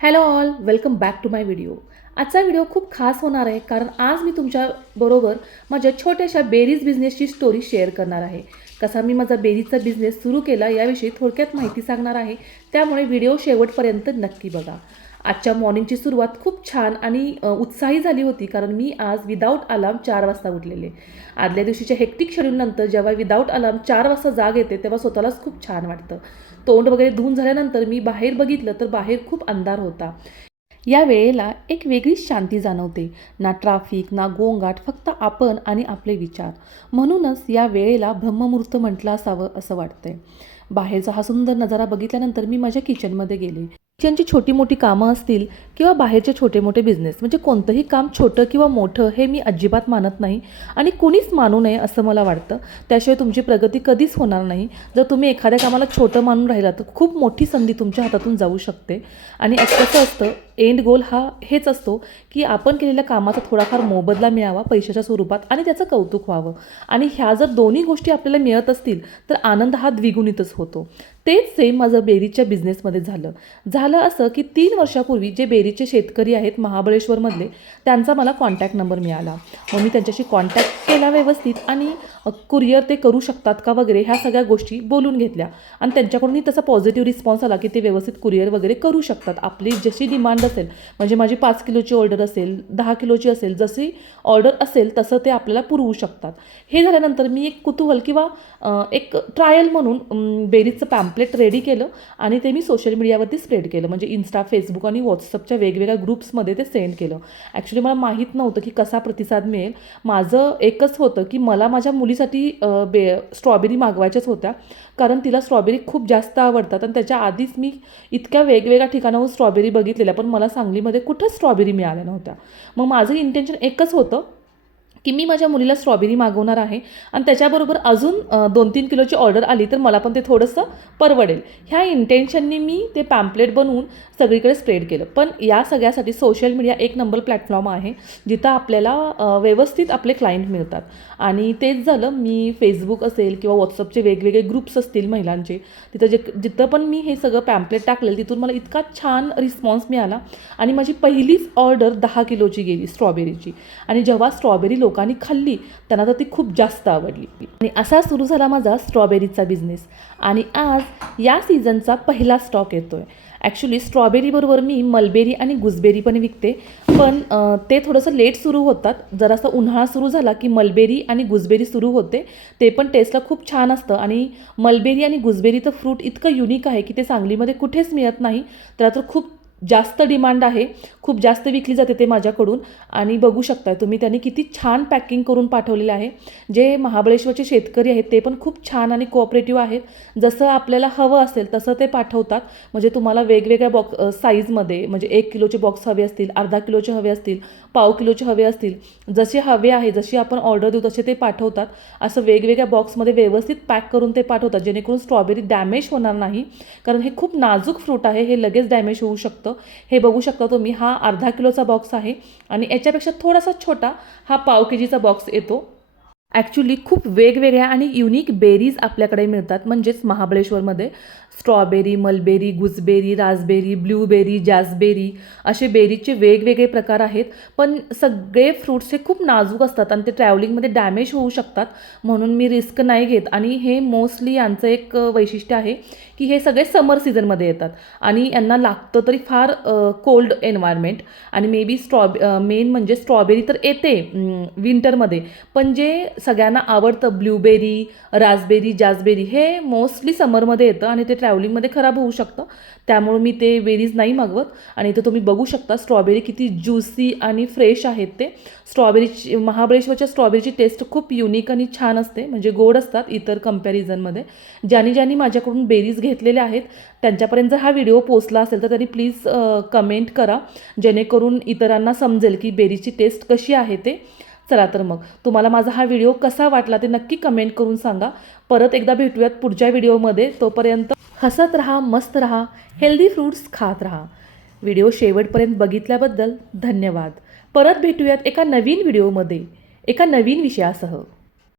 Hello all, welcome back to my video. आजचा video खूप खास होणार आहे कारण आज मी तुमच्याबरोबर माझ्या छोट्याशा बेरीज बिझनेसची स्टोरी शेअर करणार आहे. कसा मी माझा बेरीजचा बिझनेस सुरू केला याविषयी थोडक्यात माहिती सांगणार आहे, त्यामुळे व्हिडिओ शेवटपर्यंत नक्की बघा. आजच्या मॉर्निंगची सुरुवात खूप छान आणि उत्साही झाली होती कारण मी आज विदाऊट अलार्म 4 वाजता उठलेले. आदल्या दिवशीच्या हेक्टिक शेड्यूलनंतर जेव्हा विदाऊट अलार्म 4 वाजता जाग येते तेव्हा स्वतःलाच खूप छान वाटतं. तोंड वगैरे धुवून झाल्यानंतर मी बाहेर बघितलं तर बाहेर खूप अंधार होता. या वेळेला एक वेगळीच शांती जाणवते. ना ट्रॅफिक ना गोंगाट, फक्त आपण आणि आपले विचार. म्हणूनच या वेळेला ब्रह्ममुहूर्त म्हटलं असावं असं वाटतंय. बाहेरचा हा सुंदर नजारा बघितल्यानंतर मी माझ्या किचनमध्ये गेले. किचनची छोटी मोठी कामं असतील किंवा बाहेरचे छोटे मोठे बिझनेस, म्हणजे कोणतंही काम छोटं किंवा मोठं हे मी अजिबात मानत नाही आणि कुणीच मानू नये असं मला वाटतं. त्याशिवाय तुमची प्रगती कधीच होणार नाही. जर तुम्ही एखाद्या कामाला छोटं मानून राहिला तर खूप मोठी संधी तुमच्या हातातून जाऊ शकते. आणि कसं असतं, एंड गोल हेच असतो की आपण केलेल्या कामाचा थोडाफार मोबदला मिळावा पैशाच्या स्वरूपात आणि त्याचं कौतुक व्हावं. आणि ह्या जर दोन्ही गोष्टी आपल्याला मिळत असतील तर आनंद हा द्विगुणितच होतो. तेच सेम माझं बेरीजच्या बिझनेसमध्ये झालं असं की 3 वर्षापूर्वी जे बेरीजचे शेतकरी आहेत महाबळेश्वरमधले, त्यांचा मला कॉन्टॅक्ट नंबर मिळाला. मग मी त्यांच्याशी कॉन्टॅक्ट केला व्यवस्थित आणि कुरिअर ते करू शकतात का वगैरे ह्या सगळ्या गोष्टी बोलून घेतल्या आणि त्यांच्याकडूनही तसा पॉझिटिव्ह रिस्पॉन्स आला की ते व्यवस्थित कुरिअर वगैरे करू शकतात. आपली जशी डिमांड असेल, म्हणजे माझी 5 किलोची ऑर्डर असेल, 10 किलोची असेल, जशी ऑर्डर असेल तसं ते आपल्याला पुरवू शकतात. हे झाल्यानंतर मी एक कुतूहल किंवा एक ट्रायल म्हणून बेरीजचं पॅम्पलेट रेडी केलं आणि ते मी सोशल मीडियावरती स्प्रेड केलं. म्हणजे इन्स्टा, फेसबुक आणि व्हॉट्सअपच्या वेगवेगळ्या ग्रुप्समध्ये ते सेंड केलं. ॲक्च्युली मला माहीत नव्हतं की कसा प्रतिसाद मिळेल. माझं एकच होतं की मला माझ्या मुलीसाठी स्ट्रॉबेरी मागवायच्याच होत्या कारण तिला स्ट्रॉबेरी खूप जास्त आवडतात आणि त्याच्या आधीच मी इतक्या वेगवेगळ्या ठिकाणाहून स्ट्रॉबेरी बघितलेल्या, पण मला सांगलीमध्ये कुठंच स्ट्रॉबेरी मिळाल्या नव्हत्या. मग माझं इंटेन्शन एकच होतं की मी माझ्या मुलीला स्ट्रॉबेरी मागवणार आहे आणि त्याच्याबरोबर अजून 2-3 किलोची ऑर्डर आली तर मला पण ते थोडंसं परवडेल. ह्या इंटेन्शननी मी ते पॅम्पलेट बनवून सगळीकडे स्प्रेड केलं. पण या सगळ्यासाठी सोशल मीडिया एक नंबर प्लॅटफॉर्म आहे जिथं आपल्याला व्यवस्थित आपले क्लायंट मिळतात. आणि तेच झालं. मी फेसबुक असेल किंवा व्हॉट्सअपचे वेगवेगळे ग्रुप्स असतील महिलांचे, जिथं पण मी हे सगळं पॅम्पलेट टाकलेलं तिथून मला इतका छान रिस्पॉन्स मिळाला आणि माझी पहिलीच ऑर्डर 10 किलोची गेली स्ट्रॉबेरीची. आणि जेव्हा स्ट्रॉबेरी लोकांनी खाल्ली त्यांना तर ती खूप जास्त आवडली आणि असा सुरू झाला माझा स्ट्रॉबेरीचा बिझनेस. आणि आज या सीझनचा पहिला स्टॉक येतोय. ॲक्च्युली स्ट्रॉबेरीबरोबर मी मलबेरी आणि गुजबेरी पण विकते, पण ते थोडंसं लेट सुरू होतात. जरासा उन्हाळा सुरू झाला की मलबेरी आणि गुजबेरी सुरू होते. ते पण टेस्टला खूप छान असतं आणि मलबेरी आणि गुजबेरीचं फ्रूट इतकं युनिक आहे की ते सांगलीमध्ये कुठेच मिळत नाही. त्याला तर खूप जास्त डिमांड आहे, खूप जास्त विकली जाते ते माझ्याकडून. आणि बघू शकताय तुम्ही त्यांनी किती छान पॅकिंग करून पाठवलेलं आहे. जे महाबळेश्वरचे शेतकरी आहेत ते पण खूप छान आणि कोऑपरेटिव्ह आहेत. जसं आपल्याला हवं असेल तसं ते पाठवतात. म्हणजे तुम्हाला वेगवेगळ्या साईजमध्ये, म्हणजे 1 किलोचे बॉक्स हवे असतील, अर्धा किलोचे हवे असतील, पाव किलोचे हवे असतील, जसे हवे आहे जशी आपण ऑर्डर देऊ तसे ते पाठवतात. असं वेगवेगळ्या बॉक्समध्ये व्यवस्थित पॅक करून ते पाठवतात जेणेकरून स्ट्रॉबेरी डॅमेज होणार नाही. कारण हे खूप नाजूक फ्रूट आहे, हे लगेच डॅमेज होऊ शकतं. हे बघू शकता तुम्ही, हा अर्धा किलोचा बॉक्स आहे आणि याच्यापेक्षा थोडासा छोटा हा पाव केजीचा बॉक्स येतो. ॲक्च्युली खूप वेगवेगळ्या आणि युनिक बेरीज आपल्याकडे मिळतात. म्हणजेच महाबळेश्वरमध्ये strawberry, mulberry, gooseberry, Raspberry, blueberry, जॅस्पबेरी असे बेरीजचे वेगवेगळे प्रकार आहेत. पण सगळे फ्रूट्स हे खूप नाजूक असतात आणि ते ट्रॅव्हलिंगमध्ये डॅमेज होऊ शकतात. म्हणून मी रिस्क नाही घेत. आणि हे मोस्टली यांचं एक वैशिष्ट्य आहे की हे सगळे समर सीझनमध्ये येतात आणि यांना लागतं तरी फार कोल्ड एन्व्हायरमेंट. आणि मे बी मेन म्हणजे स्ट्रॉबेरी तर येते विंटरमध्ये, पण जे सगळ्यांना आवडतं ब्लूबेरी, रास्पबेरी, जॅस्पबेरी हे मोस्टली समरमध्ये येतं आणि ते ट्रॅव्हलिंगमध्ये खराब होऊ शकतं. त्यामुळे मी ते बेरीज नाही मागवत. आणि इथं तुम्ही बघू शकता स्ट्रॉबेरी किती ज्युसी आणि फ्रेश आहेत. ते स्ट्रॉबेरीची, महाबळेश्वरच्या स्ट्रॉबेरीची टेस्ट खूप युनिक आणि छान असते, म्हणजे गोड असतात इतर कंपॅरिझनमध्ये. ज्यांनी माझ्याकडून बेरीज घेतलेल्या आहेत त्यांच्यापर्यंत जर हा व्हिडिओ पोचला असेल तर त्यांनी प्लीज कमेंट करा, जेणेकरून इतरांना समजेल की बेरीजची टेस्ट कशी आहे ते. चला तर मग तुम्हाला माझा हा व्हिडिओ कसा वाटला ते नक्की कमेंट करून सांगा. परत एकदा भेटूयात पुढच्या व्हिडिओमध्ये. तोपर्यंत हसत राहा, मस्त राहा, हेल्दी फ्रूट्स खात राहा. व्हिडिओ शेवटपर्यंत बघितल्याबद्दल धन्यवाद. परत भेटूयात एका नवीन व्हिडिओमध्ये एका नवीन विषयासह.